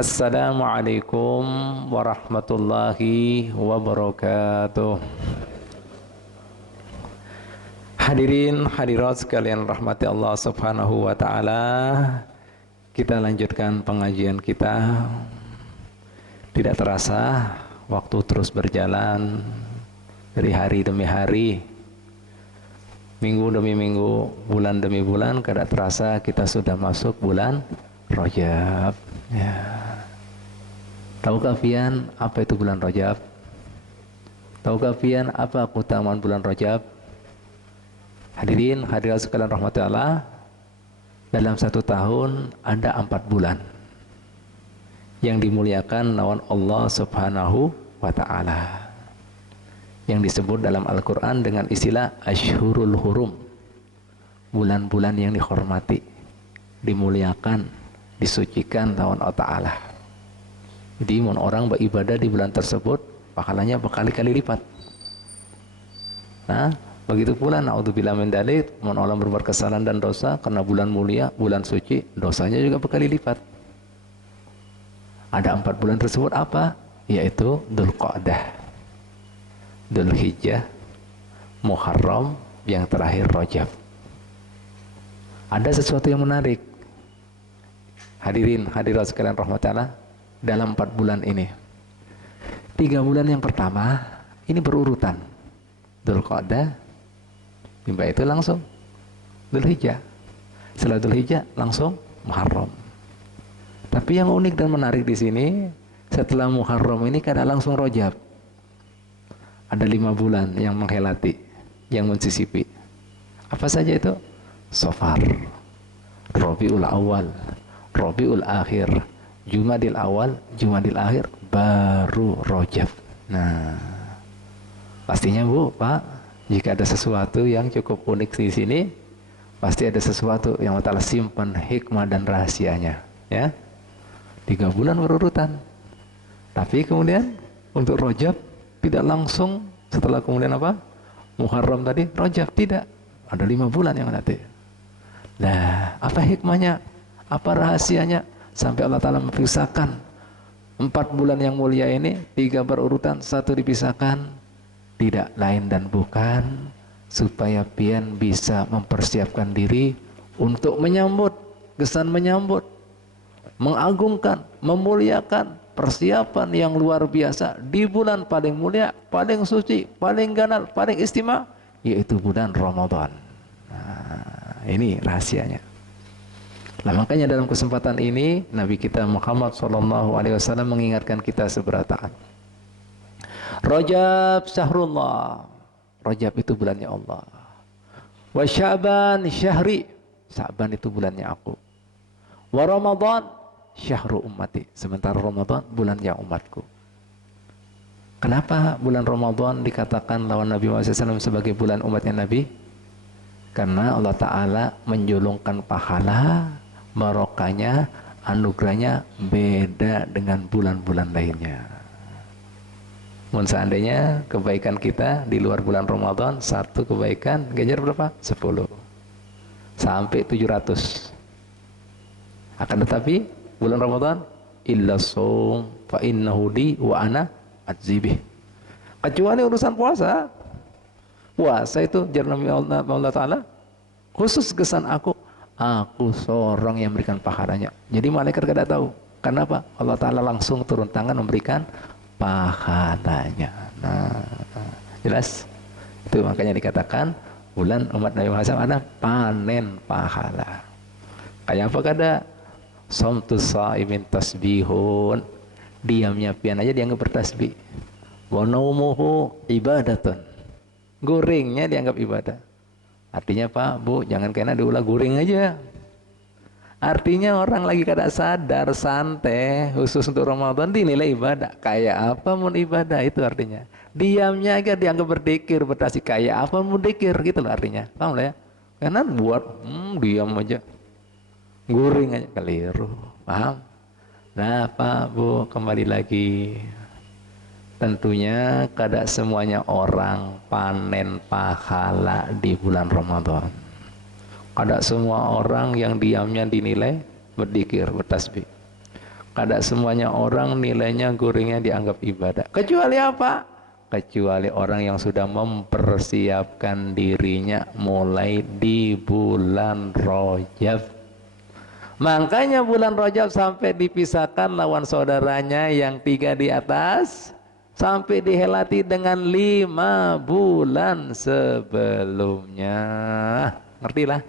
Assalamualaikum warahmatullahi wabarakatuh. Hadirin hadirat sekalian rahmati Allah Subhanahu wa taala. Kita lanjutkan pengajian kita. Tidak terasa waktu terus berjalan dari hari demi hari, minggu demi minggu, bulan demi bulan. Tidak terasa kita sudah masuk bulan Rajab. Ya. Tahukah pian apa itu bulan Rajab? Tahukah pian apa keutamaan bulan Rajab? Hadirin hadirat sekalian rahmati Allah, dalam satu tahun ada 4 bulan yang dimuliakan lawan Allah Subhanahu wa ta'ala, yang disebut dalam Al-Quran dengan istilah Ashhurul Hurum, bulan-bulan yang dihormati, dimuliakan, disucikan lawan Allah Ta'ala. Jadi orang beribadah di bulan tersebut pahalanya berkali-kali lipat. Nah, begitu pula naudzubillah min dzalik, orang berbuat kesalahan dan dosa karena bulan mulia, bulan suci, dosanya juga berkali lipat. Ada 4 bulan tersebut apa? Yaitu Dzulqa'dah, Dzulhijjah, Muharram, yang terakhir Rajab. Ada sesuatu yang menarik. Hadirin hadirat sekalian rahmatullah, dalam 4 bulan ini, 3 bulan yang pertama ini berurutan. Dzulqa'dah, mimba itu langsung Dzulhijjah, setelah Dzulhijjah langsung Muharram. Tapi yang unik dan menarik di sini, setelah Muharram ini kada langsung Rajab. Ada 5 bulan yang menghelati, yang mencicipi. Apa saja itu? Safar, Rabiul Awal, Rabiul Akhir, Jumadil Awal, Jumadil Akhir, baru Rajab. Nah, pastinya Bu, Pak, jika ada sesuatu yang cukup unik di sini, pasti ada sesuatu yang Allah Ta'ala simpan hikmah dan rahasianya. Ya, 3 bulan berurutan. Tapi kemudian untuk Rajab tidak langsung setelah kemudian apa? Muharram tadi, Rajab tidak. Ada 5 bulan yang nanti. Nah, apa hikmahnya? Apa rahasianya? Sampai Allah Ta'ala memisahkan 4 bulan yang mulia ini, 3 berurutan, 1 dipisahkan. Tidak lain dan bukan supaya pian bisa mempersiapkan diri untuk menyambut, kesan menyambut, mengagungkan, memuliakan persiapan yang luar biasa di bulan paling mulia, paling suci, paling ganal, paling istimewa, yaitu bulan Ramadan. Nah, ini rahasianya. Nah, makanya dalam kesempatan ini Nabi kita Muhammad SAW mengingatkan kita seberataan. Rajab syahrullah, Rajab itu bulannya Allah. Wa Sya'ban syahri, Sya'ban itu bulannya aku. Wa Ramadan syahru ummati, sementara Ramadan bulannya umatku. Kenapa bulan Ramadan dikatakan lawan Nabi Muhammad SAW sebagai bulan umatnya Nabi? Karena Allah Ta'ala menjulungkan pahala, barokahnya, anugerahnya beda dengan bulan-bulan lainnya. Mohon seandainya kebaikan kita di luar bulan Ramadan, 1 kebaikan ganjar berapa? 10 sampai 700. Akan tetapi bulan Ramadan, illa shaum fa innahu li wa ana adzibih. Kecuali urusan puasa. Puasa itu jernawi Allah Ta'ala khusus kesan aku seorang yang memberikan pahalanya. Jadi malaikat tidak tahu. Kenapa? Allah Ta'ala langsung turun tangan memberikan pahalanya. Nah, jelas? Itu makanya dikatakan bulan umat Nabi Muhammad SAW ada panen pahala. Kayak apa kada? Somtus sa'imin tasbihun, diamnya pian aja dianggap bertasbih. Wa naumuhu ibadatun, goringnya dianggap ibadah. Artinya Pak, Bu, jangan kena diulah goring aja. Artinya orang lagi kada sadar, santai, khusus untuk Ramadan dinilai ibadah. Kayak apa mun ibadah, itu artinya. Diamnya aja dianggap berdikir, bertasbih, kayak apa mun dikir, gitu loh artinya. Paham lah ya? Karena buat diam aja, guring aja, keliru. Paham? Nah Pak, Bu, kembali lagi. Tentunya kada semuanya orang panen pahala di bulan Ramadan. Kada semua orang yang diamnya dinilai berzikir, bertasbih. Kada semuanya orang nilainya guringnya dianggap ibadah. Kecuali apa? Kecuali orang yang sudah mempersiapkan dirinya mulai di bulan Rajab. Makanya bulan Rajab sampai dipisahkan lawan saudaranya yang 3 di atas, sampai dihelati dengan 5 bulan sebelumnya. Ngertilah?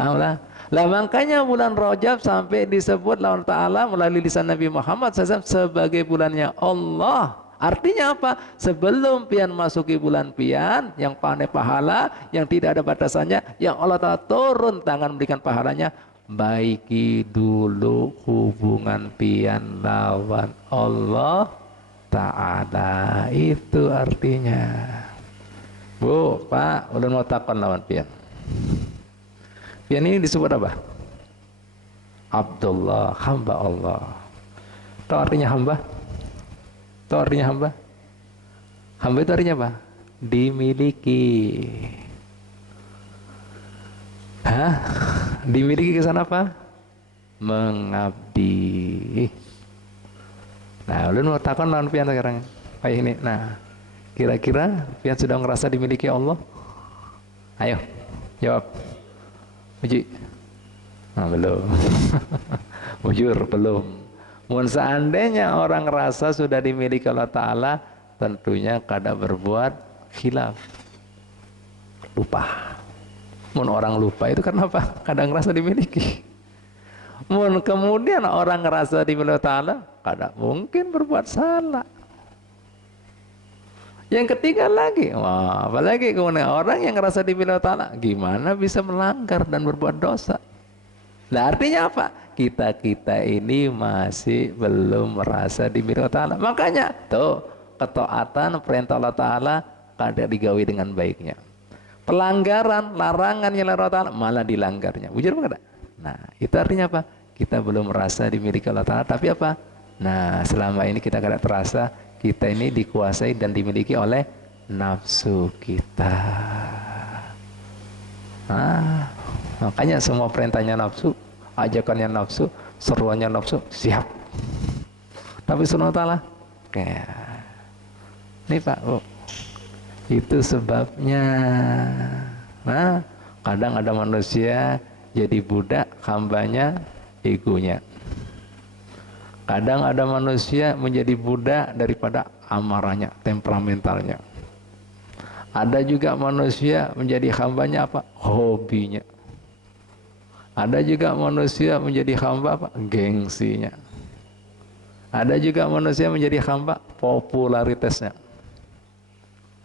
Lah, makanya bulan Rajab sampai disebut lawan Ta'ala melalui lisan Nabi Muhammad SAW sebagai bulannya Allah. Artinya apa? Sebelum pian masuki bulan pian, yang pandai pahala, yang tidak ada batasannya, yang Allah Ta'ala turun tangan memberikan pahalanya, baiki dulu hubungan pian lawan Allah Ta'ala. Itu artinya. Bu, Pak, udah mau takon lawan pian. Pian ini disebut apa? Abdullah, hamba Allah. Tahu artinya hamba? Tahu artinya hamba? Hamba itu artinya apa? Dimiliki. Hah? Dimiliki ke sana apa? Mengabdi. Nah, ulun mau takon lawan pian sekarang. Kayak ini. Nah, kira-kira pian sudah ngerasa dimiliki Allah? Ayo, jawab. Uji. Nah, belum. Bujur, belum. Mohon seandainya orang rasa sudah dimiliki Allah Ta'ala, tentunya kada berbuat khilaf. Lupa. Mohon orang lupa itu karena apa? Kadang ngerasa dimiliki. Mohon kemudian orang ngerasa dimiliki Allah Ta'ala, kada mungkin berbuat salah. Yang ketiga lagi, wah, apalagi kemudian orang yang ngerasa dimiliki Allah Ta'ala, gimana bisa melanggar dan berbuat dosa? Nah, artinya apa? Kita ini masih belum merasa dimiliki Allah Ta'ala. Makanya tuh ketaatan perintah Allah Ta'ala kada digawi dengan baiknya. Pelanggaran, larangan yang Allah Ta'ala malah dilanggarnya. Bujur apa kada? Nah, itu artinya apa? Kita belum merasa dimiliki Allah Ta'ala. Tapi apa? Nah, selama ini kita kada terasa kita ini dikuasai dan dimiliki oleh nafsu kita. Nah, makanya semua perintahnya nafsu, ajakannya nafsu, seruannya nafsu, siap. Tapi Subhanahu wa Ta'ala, ini Pak, Bu, itu sebabnya. Nah, kadang ada manusia jadi budak hambanya egonya. Kadang ada manusia menjadi budak daripada amarahnya, temperamentalnya. Ada juga manusia menjadi hambanya apa? Hobinya. Ada juga manusia menjadi hamba apa? Gengsinya. Ada juga manusia menjadi hamba popularitasnya.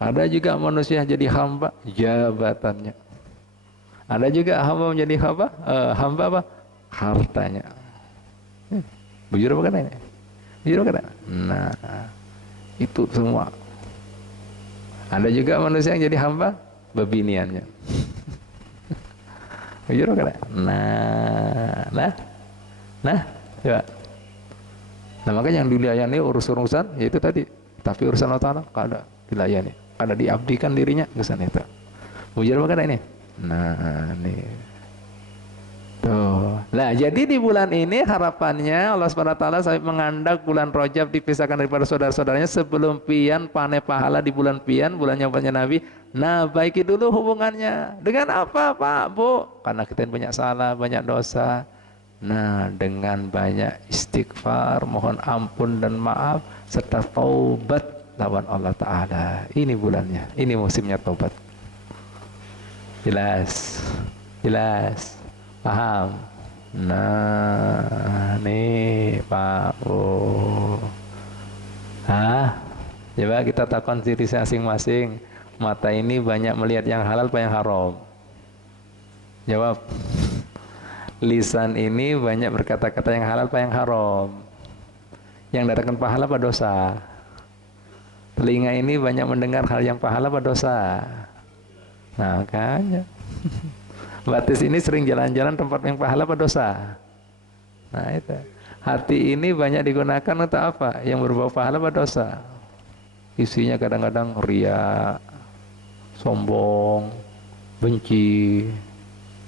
Ada juga manusia jadi hamba jabatannya. Ada juga hamba menjadi hamba apa? Hartanya. Bujur apa kata ini? Bujur apa kata? Nah, itu semua. Ada juga manusia yang jadi hamba bebiniannya. Bujur apa kata? Nah, coba. Nah, makanya yang dilayani urusan yaitu tadi. Tapi urusan Allah Ta'ala kada dilayani, kada diabdikan dirinya ke sana itu. Bujur apa kata ini? Nah, nih. Tuh. Nah, jadi di bulan ini harapannya Allah SWT sampai mengandak bulan Rajab dipisahkan daripada saudara-saudaranya sebelum pian panen pahala di bulan pian, bulannya Nabi. Nah, baiki dulu hubungannya. Dengan apa, Pak, Bu? Karena kita banyak salah, banyak dosa. Nah, dengan banyak istighfar, mohon ampun dan maaf serta taubat lawan Allah Ta'ala. Ini bulannya, ini musimnya taubat. Jelas. Jelas. Paham? Nah, nih Pak. Oh. Hah? Coba kita takon diri masing-masing. Mata ini banyak melihat yang halal apa yang haram? Jawab. Lisan ini banyak berkata-kata yang halal apa yang haram? Yang datangkan pahala apa dosa? Telinga ini banyak mendengar hal yang pahala apa dosa? Nah, makanya. Batis ini sering jalan-jalan tempat yang pahala apa dosa? Nah, itu. Hati ini banyak digunakan untuk apa? Yang berbau pahala apa dosa? isinya kadang-kadang ria, sombong, benci,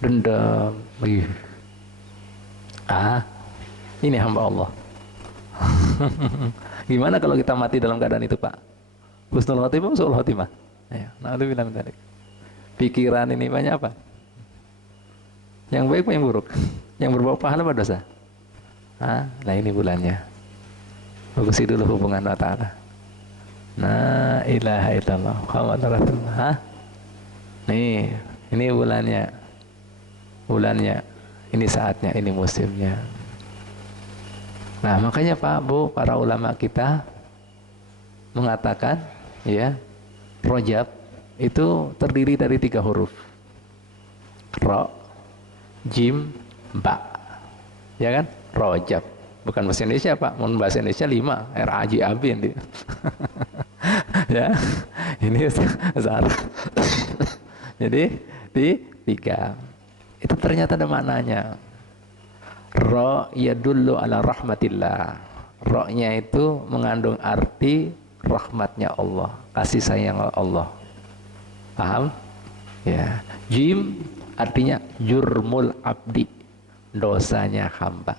dendam. Ini hamba Allah. Gimana kalau kita mati dalam keadaan itu, Pak? Husnul khotimah, husnul khotimah. Ya, na'udzubillah min dzalik. Pikiran ini banyak apa? Yang baik apa yang buruk? Yang berbau pahala apa dosa? Nah ini bulannya. Bagusi dulu hubungan Allah Ta'ala. La ilaha illallah Muhammadur Rasulullah. Nih, ini bulannya. Bulannya. Ini saatnya, ini musimnya. Nah, makanya Pak, Bu, para ulama kita mengatakan, ya, Rajab itu terdiri dari 3 huruf. Ro, Jim, Ba. Ya kan? Rajab. Bukan bahasa Indonesia, Pak. Mau bahasa Indonesia 5, R-A-J-A-B nanti. Ya. Ini Arab. Jadi, di 3. Itu ternyata ada maknanya. Ro yadullu ala rahmatillah. Ro-nya itu mengandung arti rahmatnya Allah, kasih sayang Allah. Paham? Ya. Jim artinya jurmul abdi, dosanya hamba.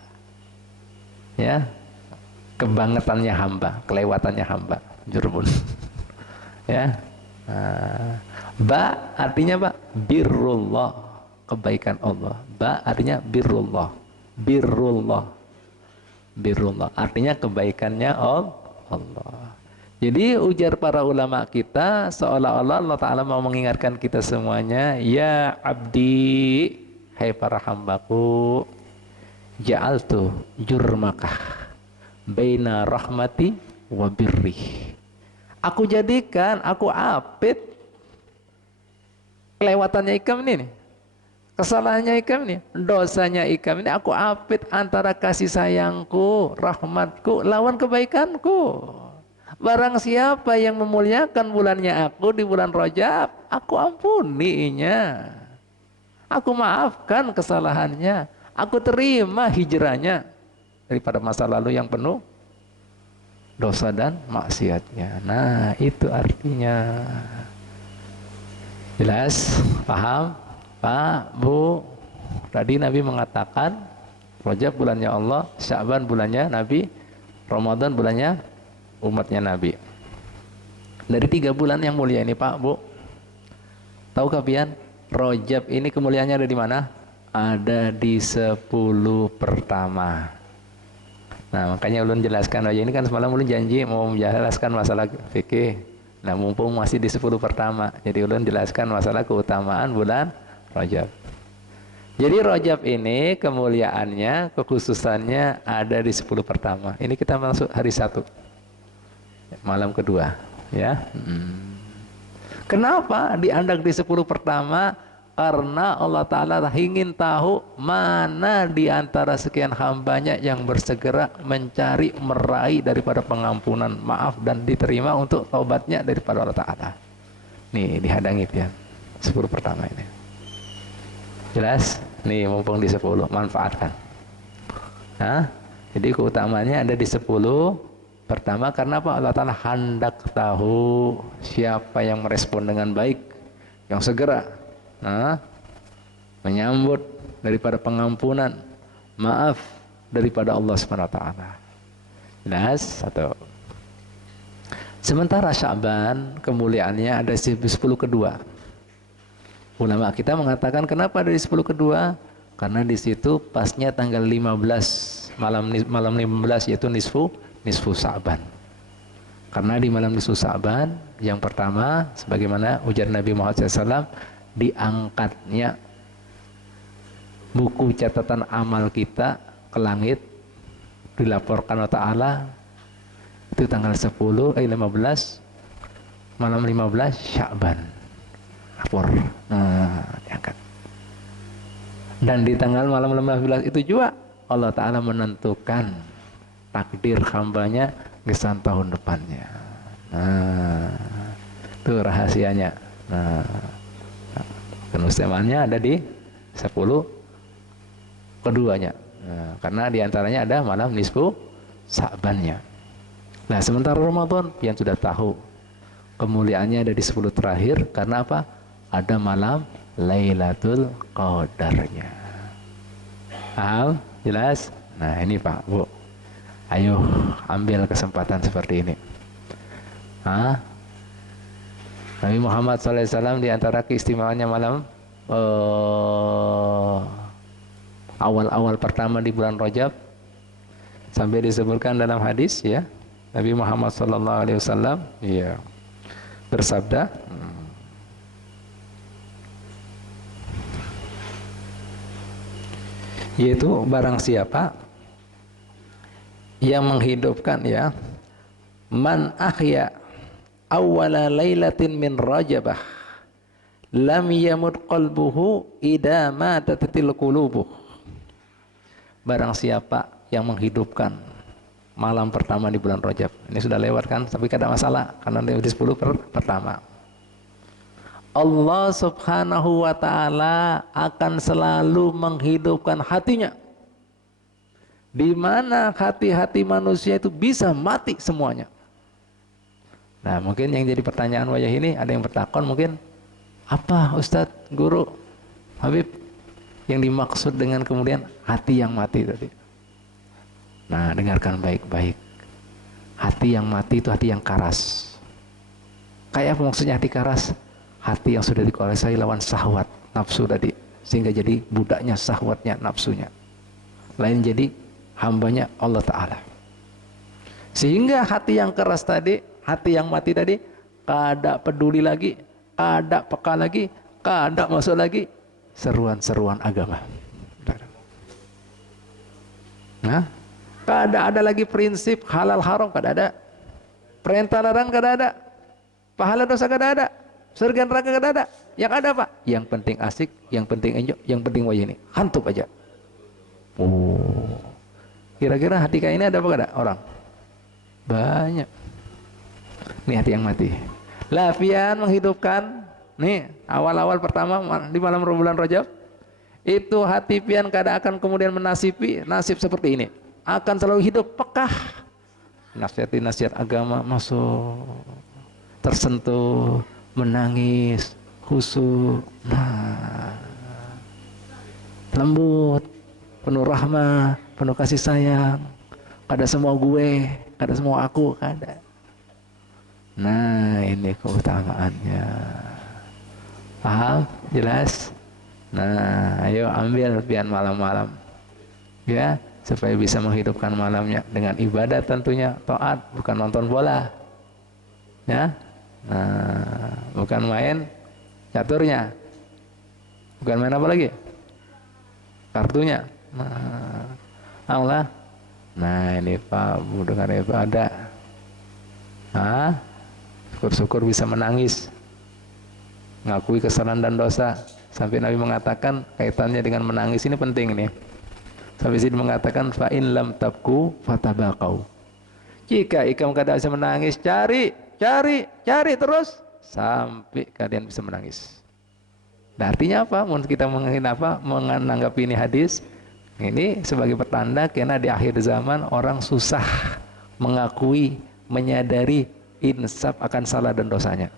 Ya. Kebangetannya hamba, kelewatannya hamba, jurmul. Ya. Ba artinya apa? Birrullah, kebaikan Allah. Ba artinya birrullah. Birrullah. Birrullah artinya kebaikannya Allah. Jadi ujar para ulama kita seolah-olah Allah Ta'ala mau mengingatkan kita semuanya, ya abdi, hai para hambaku, ja'altu jurmakah baina rahmati wa birri. Aku jadikan, aku apit kelewatannya ikam ini nih. Kesalahannya ikam ini, dosanya ikam ini, aku apit antara kasih sayangku, rahmatku, lawan kebaikanku. Barang siapa yang memuliakan bulannya aku di bulan Rajab, aku ampuninya. Aku maafkan kesalahannya. Aku terima hijrahnya daripada masa lalu yang penuh dosa dan maksiatnya. Nah, itu artinya. Jelas? Paham? Pak, Bu, tadi Nabi mengatakan Rajab bulannya Allah, Sya'ban bulannya Nabi, Ramadan bulannya umatnya Nabi. Dari 3 bulan yang mulia ini, Pak, Bu, tahukah pian Rajab ini kemuliaannya ada di mana? Ada di 10 pertama. Nah, makanya ulun jelaskan aja, ini kan semalam ulun janji mau menjelaskan masalah fikih. Nah, mumpung masih di 10 pertama, jadi ulun jelaskan masalah keutamaan bulan Rajab. Jadi Rajab ini kemuliaannya, kekhususannya ada di 10 pertama. Ini kita masuk hari 1, malam kedua, ya. Kenapa diandak di 10 pertama? Karena Allah Ta'ala ingin tahu mana di antara sekian hambanya yang bersegera mencari, meraih daripada pengampunan, maaf dan diterima untuk taubatnya daripada Allah Ta'ala. Nih dihadangi ya 10 pertama ini. Jelas? Nih mumpung di 10, manfaatkan. Nah, jadi keutamaannya ada di 10 pertama karena apa? Allah Ta'ala hendak tahu siapa yang merespon dengan baik, yang segera menyambut daripada pengampunan, maaf daripada Allah SWT. Jelas? 1. Sementara Sya'ban kemuliaannya ada di 10 kedua. Ulama kita mengatakan kenapa ada di 10 kedua? Karena di situ pasnya tanggal 15 malam 15 yaitu nisfu Sya'ban. Karena di malam nisfu Sya'ban yang pertama sebagaimana ujar Nabi Muhammad SAW, diangkatnya buku catatan amal kita ke langit, dilaporkan Allah Ta'ala itu tanggal 15 malam 15 Sya'ban lapor, diangkat. Dan di tanggal malam 15 itu juga Allah Ta'ala menentukan takdir hambanya kesan tahun depannya. Itu rahasianya. Kenustemannya ada di 10 keduanya. Karena diantaranya ada malam nisfu Sya'bannya. Nah, sementara Ramadan yang sudah tahu Kemuliaannya ada di 10 terakhir karena apa? Ada malam Lailatul Qadarnya. Paham? Jelas? Nah, ini Pak, Bu. Ayo ambil kesempatan seperti ini. Hah? Nabi Muhammad SAW di antara keistimewaannya malam awal-awal pertama di bulan Rajab, sampai disebutkan dalam hadis ya, Nabi Muhammad SAW ya bersabda, yaitu barang siapa yang menghidupkan ya, man ahya awwala lailatin min Rajabah lam yamut qalbuhu idza matatil qulubuh. Barang siapa yang menghidupkan malam pertama di bulan Rajab. Ini sudah lewat kan, tapi tidak masalah karena di 10 pertama. Allah Subhanahu wa taala akan selalu menghidupkan hatinya. Di mana hati-hati manusia itu bisa mati semuanya. Nah, mungkin yang jadi pertanyaan wajah ini ada yang bertakon mungkin, apa Ustadz, Guru, Habib yang dimaksud dengan kemudian hati yang mati tadi? Nah, dengarkan baik-baik. Hati yang mati itu hati yang karas. Kayak apa maksudnya hati karas? Hati yang sudah dikuasai lawan syahwat, nafsu tadi, sehingga jadi budaknya syahwatnya, nafsunya. Lain jadi hambanya Allah Ta'ala. Sehingga hati yang keras tadi, hati yang mati tadi, kada peduli lagi, kada peka lagi, kada masuk lagi seruan-seruan agama. Nah, kada ada lagi prinsip halal haram, kada ada. Perintah larang kada ada. Pahala dosa kada ada. Surga neraka kada ada. Yang ada apa? Yang penting asik, yang penting enjoy, yang penting wajah ini. Hantup aja. Oh. Kira-kira hati kayak ini ada apa kada orang? Banyak. Ini hati yang mati. Lafian menghidupkan. Nih, awal-awal pertama di malam bulan Rajab. Itu hati pian kada akan kemudian menasibi nasib seperti ini. Akan selalu hidup pekah. Nasihat agama masuk. Tersentuh, menangis, khusyuk. Nah, lembut, penuh rahmah, penuh kasih sayang. Kada semua gue, kada semua aku, kada. Nah, ini keutamaannya. Paham? Jelas? Nah, ayo ambil pian malam-malam. Ya, supaya bisa menghidupkan malamnya dengan ibadah tentunya, taat, bukan nonton bola. Ya. Nah, bukan main caturnya. Bukan main apa lagi? Kartunya. Nah, Allah. Nah, ini Pak Bu dengan ibadah. Hah? Syukur-syukur bisa menangis. Ngakui kesalahan dan dosa. Sampai Nabi mengatakan kaitannya dengan menangis ini penting nih. Sampai sini mengatakan fa in lam tabku fatabaqau. Jika ikam kada bisa menangis, cari terus sampai kalian bisa menangis. Nah, artinya apa? Kita menanggapi ini hadis ini sebagai pertanda karena di akhir zaman orang susah mengakui, menyadari insaf akan salah dan dosanya.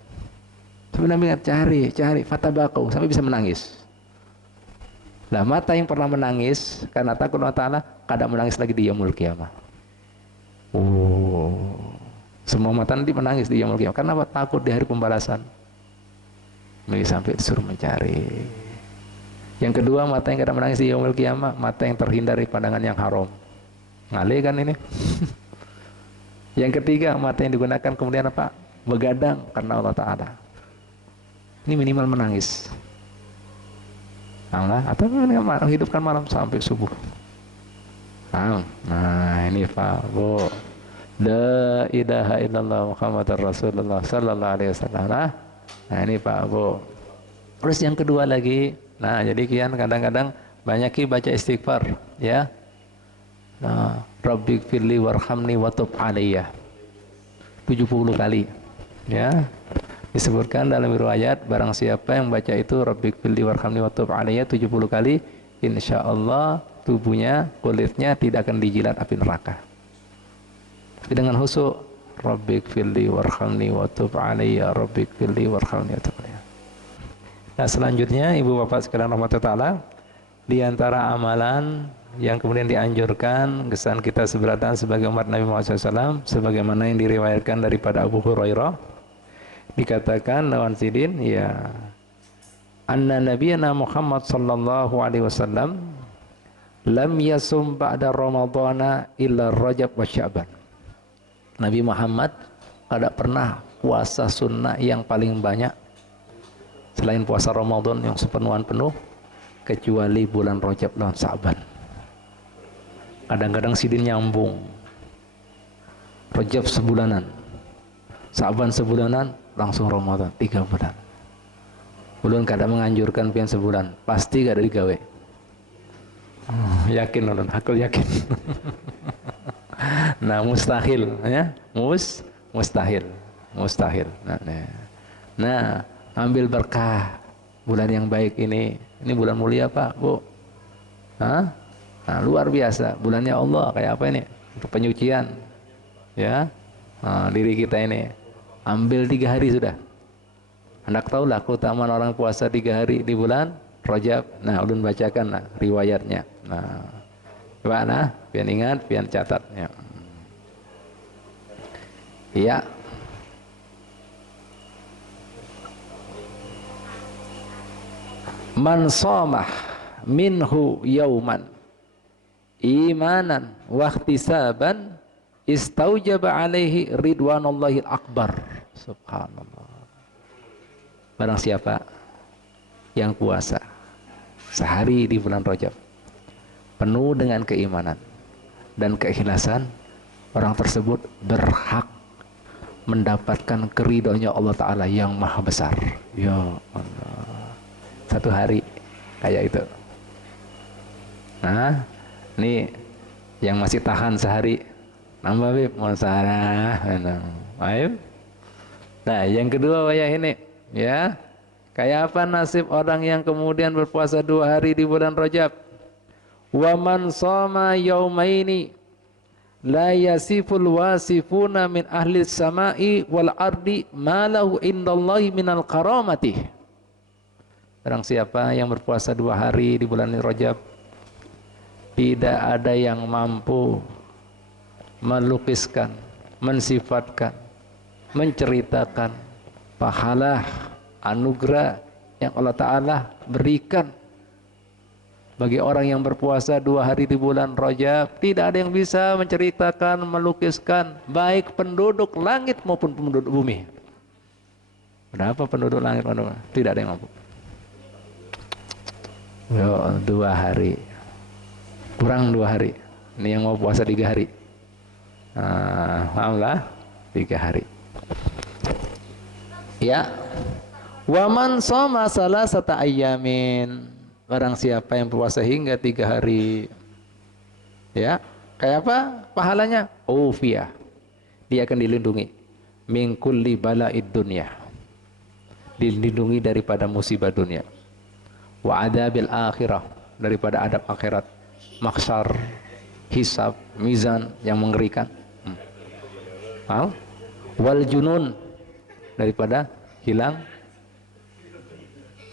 Sebenarnya cari fatabaqau sampai bisa menangis. Nah, mata yang pernah menangis karena takut Allah Ta'ala kadang menangis lagi di yaumul qiyamah. Semua mata nanti menangis di yaumul qiyamah. Karena apa? Takut di hari pembalasan. Ini sampai disuruh mencari. Yang kedua, mata yang kadang menangis di yaumul qiyamah, mata yang terhindar dari pandangan yang haram. Ngalih kan ini? Yang ketiga, mata yang digunakan kemudian apa? Begadang karena Allah Ta'ala. Ini minimal menangis. Allah, atau menghidupkan malam sampai subuh. Nah, ini Pak Bu. La ilaha illallah Muhammadar Rasulullah sallallahu alaihi wasallam. Nah, ini Pak Bu. Terus yang kedua lagi, nah jadi kian kadang-kadang banyak baca istighfar, ya. Nah, Rabbighfirli warhamni wa tub alayya. 70 kali. Ya. Disebutkan dalam riwayat barang siapa yang baca itu Rabbighfirli warhamni wa tub alayya 70 kali, insyaallah tubuhnya, kulitnya tidak akan dijilat api neraka. Tapi dengan khusyuk, Rabbighfirli warhamni wa tub alayya, Rabbighfirli warhamni wa tub alayya. Nah, selanjutnya Ibu Bapak sekalian rahmatullahi taala, di antara amalan yang kemudian dianjurkan kesan kita seberatan sebagai umat Nabi Muhammad SAW, sebagaimana yang diriwayatkan daripada Abu Hurairah, dikatakan lawan sidin, ya, anna nabiyana Muhammad sallallahu alaihi wasallam lam yasum ba'da ramadhana illa Rajab wa Sya'ban. Nabi Muhammad tidak pernah puasa sunnah yang paling banyak selain puasa Ramadan yang sepenuhan penuh, kecuali bulan Rajab dan Sya'ban. Kadang-kadang sidin nyambung, Rajab sebulanan, Sya'ban sebulanan, langsung Ramadan 3 bulan. Ulun kadang menganjurkan pian sebulan, pasti gak ada digawe. Yakin ulun, aku yakin. Nah, mustahil ya, mustahil. Nah, ambil berkah bulan yang baik ini bulan mulia Pak, Bu. Nah, luar biasa bulannya Allah, kayak apa ini? Untuk penyucian ya, diri kita ini. Ambil 3 hari sudah. Hendak tahulah keutamaan orang puasa 3 hari di bulan Rajab. Nah, ulun bacakan riwayatnya. Nah, coba pian ingat, pian catat ya. Iya. Man shamah minhu yauman imanan wa ihtisaban istaujaba alaihi ridwanullahil akbar. Subhanallah. Barang siapa yang puasa sehari di bulan Rajab penuh dengan keimanan dan keikhlasan, orang tersebut berhak mendapatkan keridhoannya Allah Ta'ala yang maha besar. Ya Allah, 1 hari kayak itu. Nah, ini yang masih tahan sehari, nambah bib, mau sana, ayo. Nah, yang kedua wayah ini, ya, kayak apa nasib orang yang kemudian berpuasa 2 hari di bulan Rajab? Wa man shoma yaumaini la yasiful wasifuna min ahli samai wal ardi ma lahu indallahi minal karamati. Barang siapa yang berpuasa 2 hari di bulan Rajab, tidak ada yang mampu melukiskan, mensifatkan, menceritakan pahala anugerah yang Allah Ta'ala berikan bagi orang yang berpuasa 2 hari di bulan Rajab. Tidak ada yang bisa menceritakan, melukiskan, baik penduduk langit maupun penduduk bumi. Berapa penduduk langit? Tidak ada yang mampu. 2 hari, kurang 2 hari. Ini yang mau puasa 3 hari. Alhamdulillah 3 hari. Ya. Waman shoma salasata ayyamin. Barang siapa yang puasa hingga 3 hari, ya, kayak apa pahalanya? Ufiyah, dia akan dilindungi min kulli bala'id dunya, dilindungi daripada musibah dunia, wa adabil akhirah, daripada adab akhirat, mahsyar, hisab, mizan yang mengerikan, wal junun, daripada hilang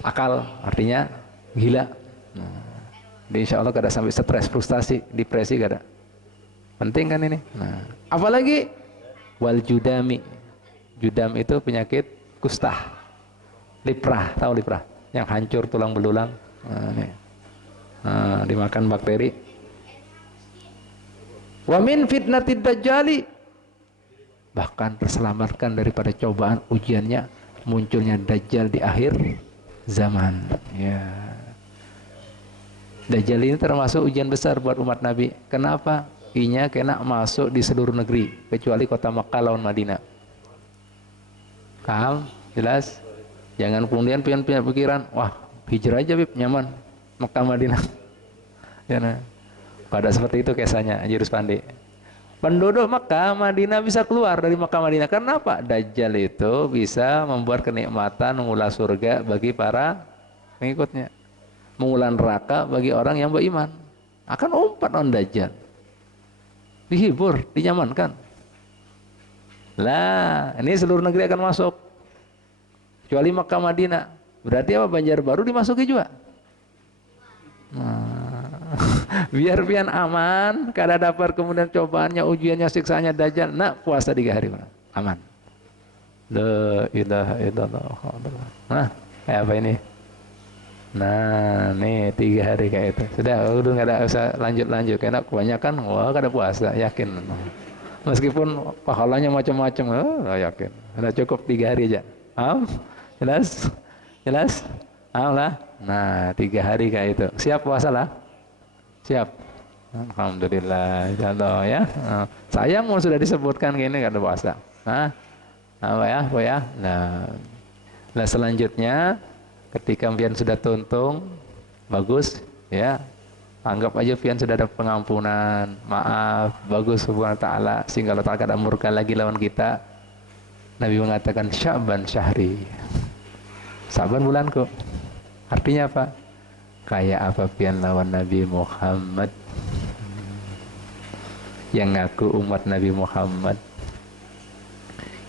akal, artinya gila. Insya Allah kada sampai stres, frustasi, depresi kada. Penting kan ini. Apalagi wal judami. Judam itu penyakit kusta, liprah, tahu liprah? Yang hancur tulang belulang. Dimakan bakteri. Wa min fitnatid dajjali. Bahkan terselamatkan daripada cobaan ujiannya munculnya dajjal di akhir zaman. Ya. Dajjal ini termasuk ujian besar buat umat Nabi. Kenapa? Inya kena masuk di seluruh negeri kecuali kota Makkah lawan Madinah. Paham? Jelas? Jangan kemudian punya pikiran, wah hijrah aja bib, nyaman Makkah Madinah. Ya, nah. Pada seperti itu kisahnya Jurus Pandi. Penduduk Makkah Madinah bisa keluar dari Makkah Madinah. Kenapa? Dajjal itu bisa membuat kenikmatan mengulas surga bagi para pengikutnya, mengulang neraka bagi orang yang beriman. Akan umpat on Dajjal, dihibur, dinyamankan. Lah, ini seluruh negeri akan masuk. Kecuali Makkah Madinah. Berarti apa? Banjarbaru dimasuki juga. Nah, biar aman, kada dapat kemudian cobaannya, ujiannya, siksaannya Dajjal. Nah, puasa 3 hari aman. La ilaha illallah. Nah, kayak apa ini? Nah, nih 3 hari kayak itu. Sudah, udah nggak ada usah lanjut. Karena kebanyakan, wah kada puasa, yakin. Meskipun pahalanya macam-macam, yakin. Sudah cukup 3 hari aja. Jelas? Jelas? Lah. Nah, 3 hari kayak itu. Siap puasa lah? Siap. Alhamdulillah, insyaallah ya. Sayang mau sudah disebutkan gini kada puasa. Apa ya? Nah, selanjutnya ketika pian sudah tuntung, bagus ya. Anggap aja pian sudah ada pengampunan, maaf, bagus subhanahu wa ta'ala, sehingga Allah Ta'ala kada murka lagi lawan kita. Nabi mengatakan Sya'ban syahri. Saban bulanku. Artinya apa? Kayak apa pian lawan Nabi Muhammad, yang ngaku umat Nabi Muhammad,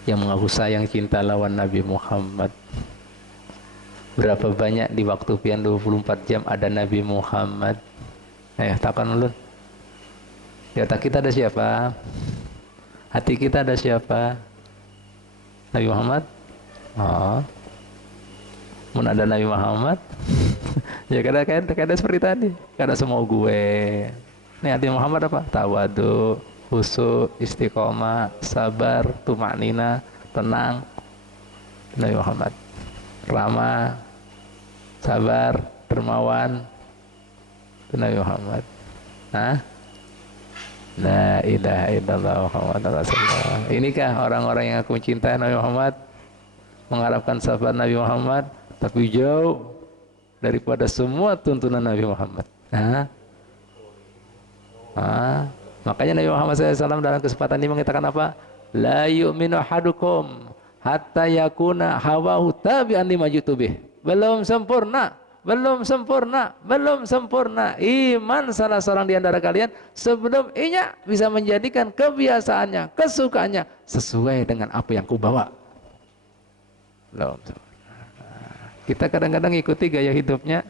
yang mengaku sayang cinta lawan Nabi Muhammad. Berapa banyak di waktu pian 24 jam ada Nabi Muhammad? Takkan ulun. Di otak kita ada siapa? Hati kita ada siapa? Nabi Muhammad? Mun ada Nabi Muhammad, ya kada seperti tadi. Kada semua gue. Nih hati Muhammad apa? Tawadu, khusyuk, istiqomah, sabar, tumaknina, tenang. Nabi Muhammad. Ramah, sabar, dermawan. Itu Nabi Muhammad. La ilaha illallah Muhammadur Rasulullah. Inikah orang-orang yang aku cintai Nabi Muhammad, mengharapkan sahabat Nabi Muhammad, tapi jauh daripada semua tuntunan Nabi Muhammad. Makanya Nabi Muhammad SAW dalam kesempatan ini mengatakan apa? La yu'minu ahadukum hatta yakuna hawahu tabi'an lima jutubih. Belum sempurna iman salah seorang di antara kalian sebelum ia bisa menjadikan kebiasaannya, kesukaannya sesuai dengan apa yang kubawa. Belum sempurna. Kita kadang-kadang ikuti gaya hidupnya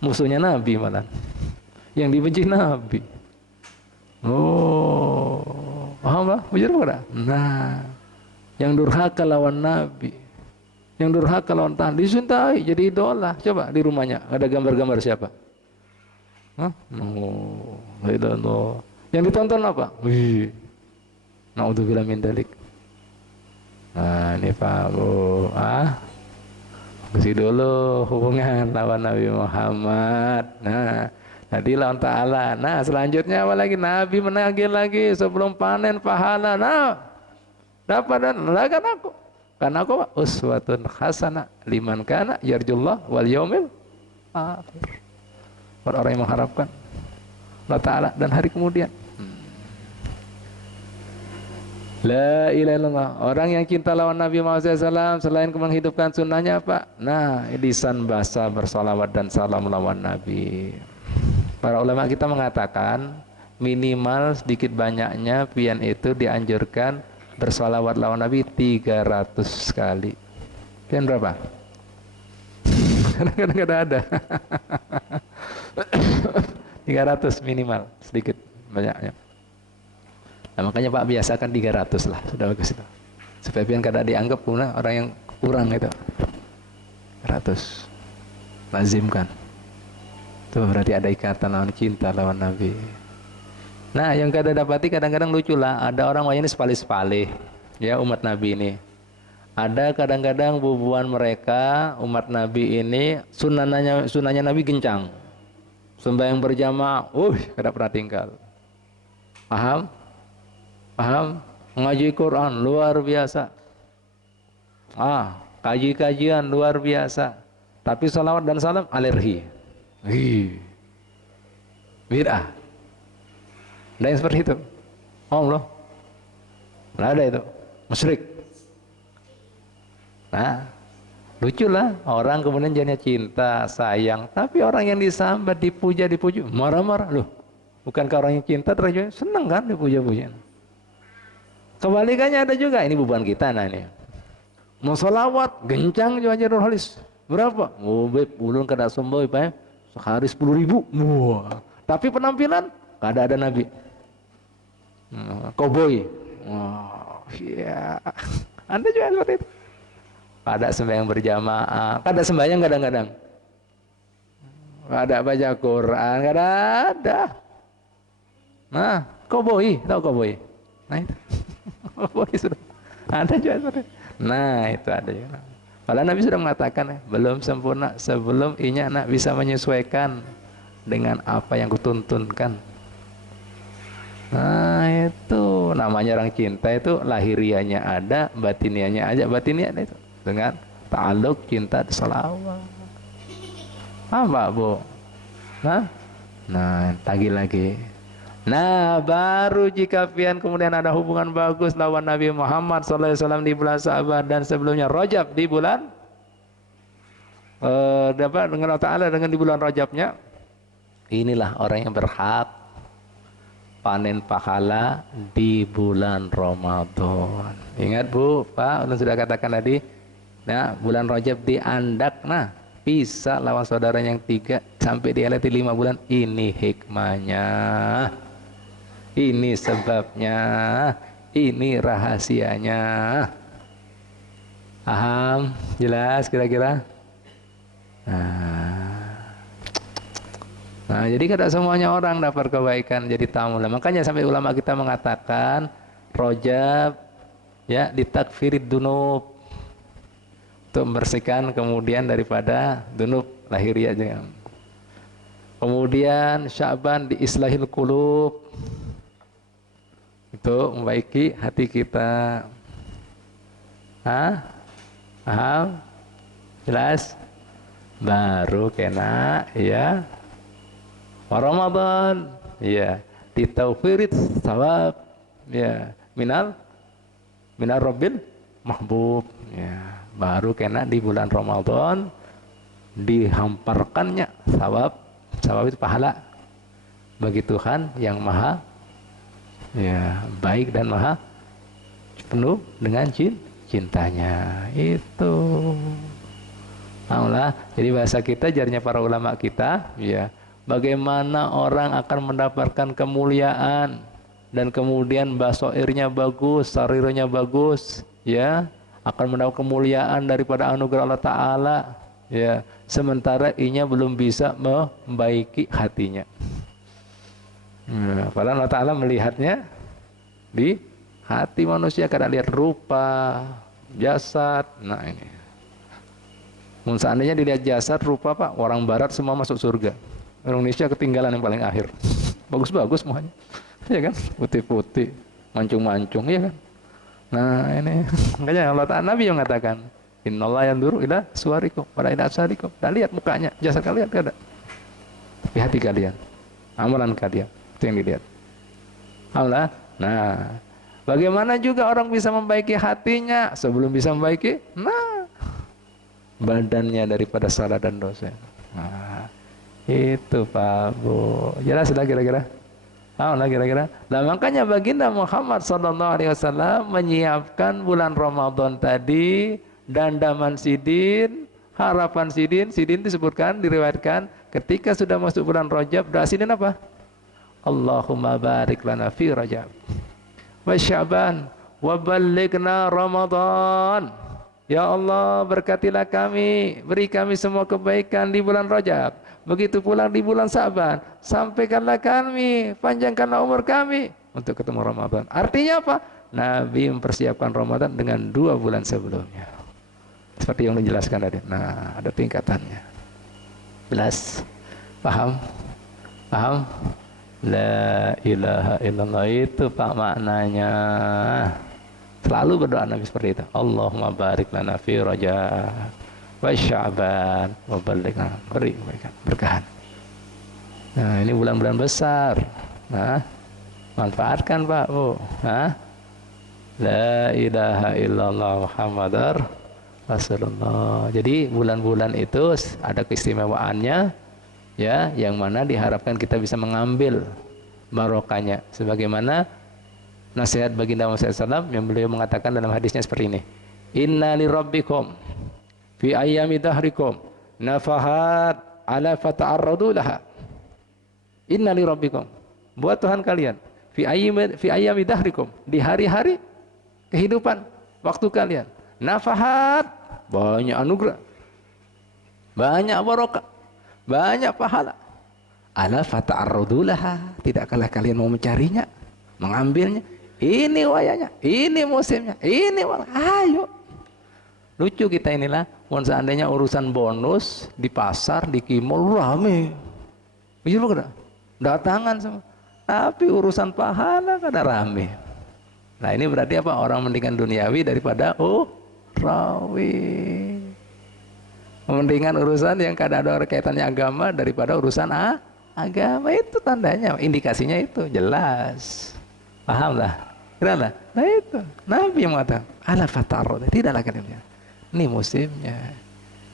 musuhnya Nabi, malah yang dibenci Nabi. Paham lah? Bujur pada? Nah, yang durhaka lawan Nabi, yang durhaka lawan Tuhan dicintai, jadi idola. Coba di rumahnya ada gambar-gambar siapa? Yang ditonton apa? Naudzubillah min dzalik. Nah, ini Pak kasih dulu hubungan lawan Nabi Muhammad. Tadi lawan Ta'ala. Nah, selanjutnya apa lagi? Nabi menagih lagi sebelum panen pahala. Dapat dan lagan aku. Karena aku uswatun hasanah liman kana yarjullah wal yaumil akhir. Orang yang mengharapkan Allah Ta'ala dan hari kemudian. La ilaha illallah. Orang yang cinta lawan Nabi Muhammad SAW selain menghidupkan sunnahnya apa? Nah, lisan bahasa bersalawat dan salam lawan Nabi. Para ulama kita mengatakan minimal sedikit banyaknya pian itu dianjurkan bersalawat lawan Nabi 300 kali. Pian berapa? Kadang-kadang ada. 300 minimal, sedikit banyaknya. Nah, makanya Pak biasakan 300 lah, sudah bagus itu. Supaya pian kada dianggap orang yang kurang itu. 100. Lazimkan. Itu berarti ada ikatan lawan cinta lawan Nabi. Nah, yang kada dapati kadang-kadang lucu lah, ada orang ini sepali-sepali ya umat Nabi ini. Ada kadang-kadang bubuan mereka umat Nabi ini sunahnya Nabi gencang. Sembahyang berjamaah, kada pernah tinggal. Paham? Ngaji Quran luar biasa. Kaji-kajian luar biasa. Tapi salawat dan salam alergi. Bid'ah. Ada yang seperti itu. Allah. Nggak ada itu. Musyrik. Nah, lucu lah. Orang kemudian jadinya cinta, sayang. Tapi orang yang disambat, dipuja, marah-marah. Loh, bukankah orang yang cinta terus senang kan dipuja-puja? Kebalikannya ada juga, ini beban kita nah ini. Mau sholawat, gencang juga aja Nurholis. Berapa? Oh, beb, ulun kada sombong Pak ya. Sehari 10.000. Wah. Tapi penampilan kada ada Nabi. Koboi. Wah, iya. Anda juga seperti itu. Kada sembahyang berjamaah, kada sembahyang kadang-kadang. Kada baca Quran, kada ada. Nah, koboi, tahu koboi? Nah itu. Koboi sudah. Ada juga seperti itu. Nah, itu ada juga. Padahal Nabi sudah mengatakan, belum sempurna sebelum inya nak bisa menyesuaikan dengan apa yang kutuntunkan. Nah, itu namanya orang cinta itu lahirianya ada, batinianya aja. Batinianya itu dengan ta'aluk cinta selawat. Apa, Bu? Nah, tagih lagi. Nah, baru jika pian kemudian ada hubungan bagus lawan Nabi Muhammad SAW di bulan Sa'ban dan sebelumnya Rajab di bulan dapat dengan Allah Ta'ala dengan di bulan Rajabnya, inilah orang yang berhak panen pahala di bulan Ramadan. Ingat Bu, Pak, Ulun sudah katakan tadi, nah bulan Rajab diandak, nah bisa lawan saudara yang 3 sampai dialati 5 bulan. Ini hikmahnya, ini sebabnya, ini rahasianya. Paham? Jelas kira-kira? Nah, jadi kada semuanya orang dapat kebaikan jadi tamu. Makanya sampai ulama kita mengatakan Rajab ya ditakfirid dunub, untuk membersihkan kemudian daripada dunub lahiriah juga. Kemudian Sya'ban di islahil qulub, itu membaiki hati kita. Paham? Jelas? Baru kena ya Ramadan ya ditaufirid sawab ya minal rabbil mahbub ya, baru kena di bulan Ramadan dihamparkannya sawab itu pahala bagi Tuhan yang maha ya baik dan maha penuh dengan cintanya. Itu Allah. Jadi bahasa kita, jarnya para ulama kita ya, bagaimana orang akan mendapatkan kemuliaan dan kemudian basoirnya bagus, sarirnya bagus ya, akan mendapat kemuliaan daripada anugerah Allah Ta'ala ya, sementara inya belum bisa membaiki hatinya. Padahal Allah Ta'ala melihatnya di hati manusia, kadang lihat rupa, jasad. Nah ini seandainya dilihat jasad, rupa Pak, orang barat semua masuk surga, orang Indonesia ketinggalan yang paling akhir. Bagus-bagus semuanya ya kan, putih-putih, mancung-mancung ya kan. Nah ini makanya Allah Ta'ala, Nabi yang mengatakan innallaha yanzuru ila suwarikum wa ila absarikum. Dan lihat mukanya, jasad kalian ada di hati kalian, amalan kalian itu yang dilihat Allah. Nah bagaimana juga orang bisa membaiki hatinya sebelum bisa membaiki badannya daripada salah dan dosa. Nah, itu Pak Bu. Jelas sudah kira-kira? Tahu lah kira-kira. Nah, makanya baginda Muhammad SAW menyiapkan bulan Ramadan tadi, dandaman sidin, harapan sidin. Sidin disebutkan, diriwayatkan ketika sudah masuk bulan Rajab, doa sidin apa? Allahumma barik lana fi Rajab wa Sya'ban wa ballighna Ramadan. Ya Allah, berkatilah kami, beri kami semua kebaikan di bulan Rajab, begitu pula di bulan Sa'ban, sampaikanlah kami, panjangkanlah umur kami untuk ketemu Ramadan. Artinya apa? Nabi mempersiapkan Ramadan dengan 2 bulan sebelumnya, seperti yang dijelaskan tadi. Nah, ada tingkatannya. Jelas? Paham? La ilaha illallah itu Pak maknanya. Selalu berdoa Nabi seperti itu. Allahumma barik lana fi Rajab wa Sya'ban wa ballighna, beri berkahan. Nah, ini bulan-bulan besar. Nah, manfaatkan Pak Bu. La ilaha illallah Muhammadar Rasulullah. Jadi bulan-bulan itu ada keistimewaannya ya, yang mana diharapkan kita bisa mengambil barokahnya sebagaimana nasihat baginda Muhammad SAW yang beliau mengatakan dalam hadisnya seperti ini. Inna li rabbikum fi ayyami dahrikum nafahat ala fata'arradu laha. Inna li rabbikum, buat Tuhan kalian, fi ayyami dahrikum, di hari-hari kehidupan waktu kalian, nafahat, banyak anugerah, banyak barokah, banyak pahala. Ala fata'arradu laha, tidak kalah kalian mau mencarinya, mengambilnya. Ini wayanya, ini musimnya, ini ayo. Lucu kita inilah, mohon seandainya urusan bonus di pasar, di kimol rame, begitu kan? Datangan semua. Tapi urusan pahala kada rame. Nah ini berarti apa? Orang mendingan duniawi daripada rawi. Mendingan urusan yang kada ada kaitannya agama daripada urusan agama. Itu tandanya, indikasinya itu jelas. Paham lah? Kira-kira? Nah itu Nabi yang mengatakan ala fatarud, tidaklah kalian. Ini musimnya,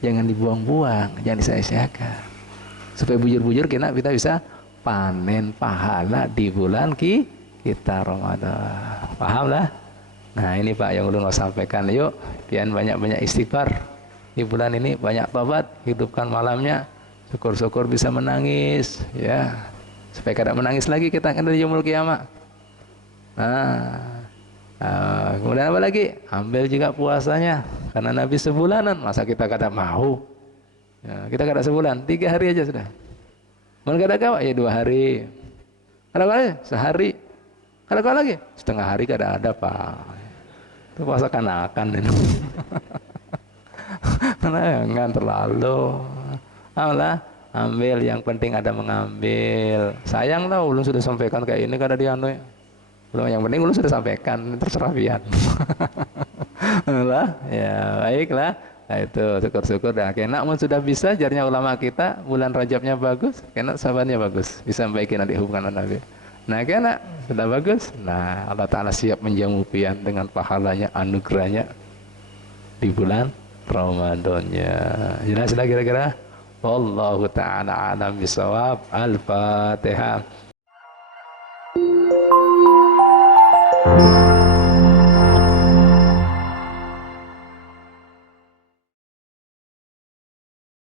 jangan dibuang-buang, jangan disia-siakan, supaya bujur-bujur kita bisa panen pahala di bulan kita Ramadan. Paham lah? Nah ini Pak yang ulun mau sampaikan. Yuk pian banyak-banyak istighfar di bulan ini, banyak tobat, hidupkan malamnya, syukur-syukur bisa menangis ya, supaya kada menangis lagi kita kan dari yaumul kiamat. Kemudian apa lagi? Ambil juga puasanya, karena Nabi sebulanan, masa kita kada mau ya, kita kada sebulan, 3 hari aja sudah. Mau kada kawa ya 2 hari, kada kawa sehari, kada kawa lagi setengah hari, kada ada Pak. Itu puasa kanakan itu. Jangan terlalu alah, ambil yang penting ada mengambil. Sayang lah ulun sudah sampaikan kayak ini kada dianu ya. Yang penting ulun sudah sampaikan, terserah pian. Lah, ya baiklah. Nah itu syukur-syukur dah. Kena mun sudah bisa jarnya ulama kita, bulan Rajabnya bagus, kena sahabatnya bagus, bisa membaiki nanti hubungan Nabi. Nah kena sudah bagus. Nah Allah Ta'ala siap menjamu pian dengan pahalanya, anugerahnya di bulan Ramadannya. Jelas lah kira-kira. Wallahu ta'ala alam bisawab. Al-Fatihah.